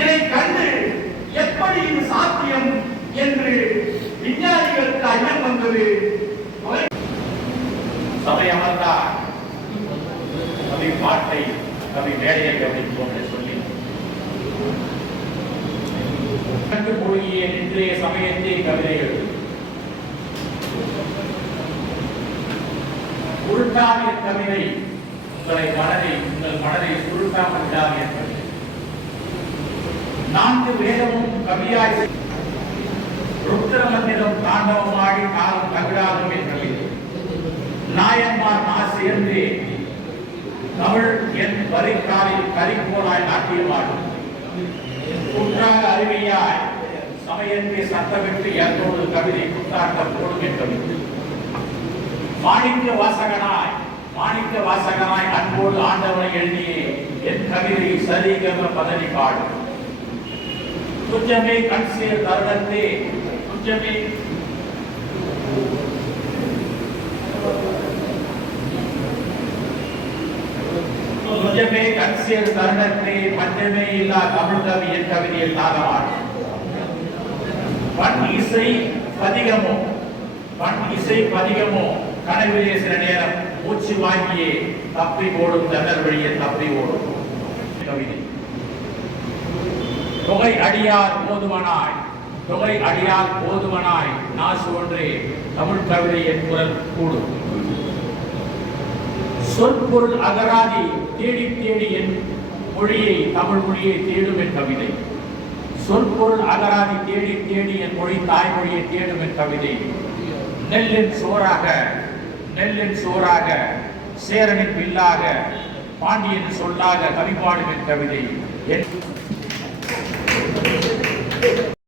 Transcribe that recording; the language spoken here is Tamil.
இதை கண்டு எப்படி இது சாத்தியம் என்று விஞ்ஞானிகளுக்கு ஐயம் வந்தது? சபை அமர்ந்தார். கவி பாட்டை கவி மேடையை சொல்லி. மூழ்கிய இன்றைய சமயத்தை கவிதைகள். உருட்டாமிய கவிதை. உங்களை மனதை உங்கள் மனதை சுருக்காமல் விடாமல் கவிதை நான்கு வேதமும் கவியாய் ருத்திர மந்திரம் தாண்டவமாடி காலம் தவிடாகும் என்ற நாயன்மார் மாசு என்று தமிழ் என் வரிக்காலில் கரிக்கோலாய் நாட்டியமாடும் குற்றாக அருவியாய் சமயத்தை சத்தமிட்டு என்னோடு கவிதை குத்தாட்டம் போடும் என்பது மாணிக்க வாசகனாய் மாணிக்க வாசகமாய் அன்போடு ஆண்டவனை எழுதிய என் கவிதை சரி சரிகம பதவி பாடு. துஜமே கண் சேர் தருணத்தே துஜமே துஞ்சமே கண் சேர் தருணத்தே பஞ்சமே இல்லா தமிழ் கவி என் கவிதையில் தாகமாடு. பண் இசை பதிகமோ பண் இசை பதிகமோ கனவிலே சில நேரம் மூச்சு வாங்கியே தப்பி ஓடும் ஜன்னல் வழியே தப்பி ஓடும். கவிதை. தொகை அடியார் போதுவனாய் தொகை அடியார் போதுவனாய் நாசு ஒன்றே தமிழ் கவிதையின் குரல் கூடும். சொற்பொருள் அகராதி தேடி தேடி என் மொழியை தமிழ் மொழியை தேடும் என் கவிதை. சொற்பொருள் அகராதி தேடி தேடி என் மொழி தாய்மொழியை தேடும் என் கவிதை. நெல்லின் சோறாக நெல்லின் சோறாக சேரனின் வில்லாக பாண்டியன் சொல்லாக கவிபாடுவின் கவிதை